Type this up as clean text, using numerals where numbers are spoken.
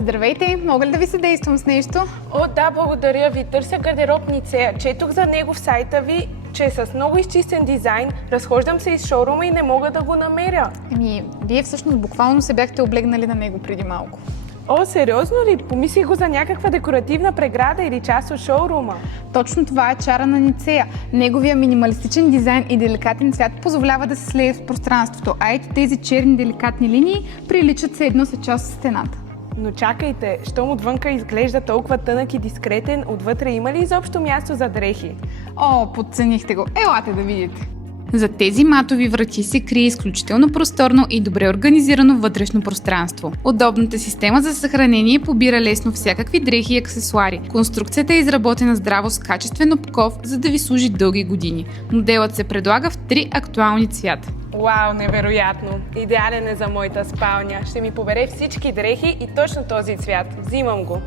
Здравейте, мога ли да ви съдействам с нещо? О, да, благодаря ви. Търся гардероб Ницея. Четох за него в сайта ви, че е с много изчистен дизайн. Разхождам се из шоурума и не мога да го намеря. Вие всъщност буквално се бяхте облегнали на него преди малко. О, сериозно ли? Помислих го за някаква декоративна преграда или част от шоурума. Точно това е чара на Ницея. Неговия минималистичен дизайн и деликатен цвят позволява да се слее в пространството, а ето тези черни деликатни линии приличат се едно са част от стената. Но чакайте, щом отвънка изглежда толкова тънък и дискретен, отвътре има ли изобщо място за дрехи? О, подценихте го. Елате да видите. За тези матови врати се крие изключително просторно и добре организирано вътрешно пространство. Удобната система за съхранение побира лесно всякакви дрехи и аксесуари. Конструкцията е изработена здраво с качествен обков, за да ви служи дълги години. Моделът се предлага в 3 актуални цвята. Вау, невероятно! Идеален е за моята спалня. Ще ми побере всички дрехи и точно този цвят. Взимам го.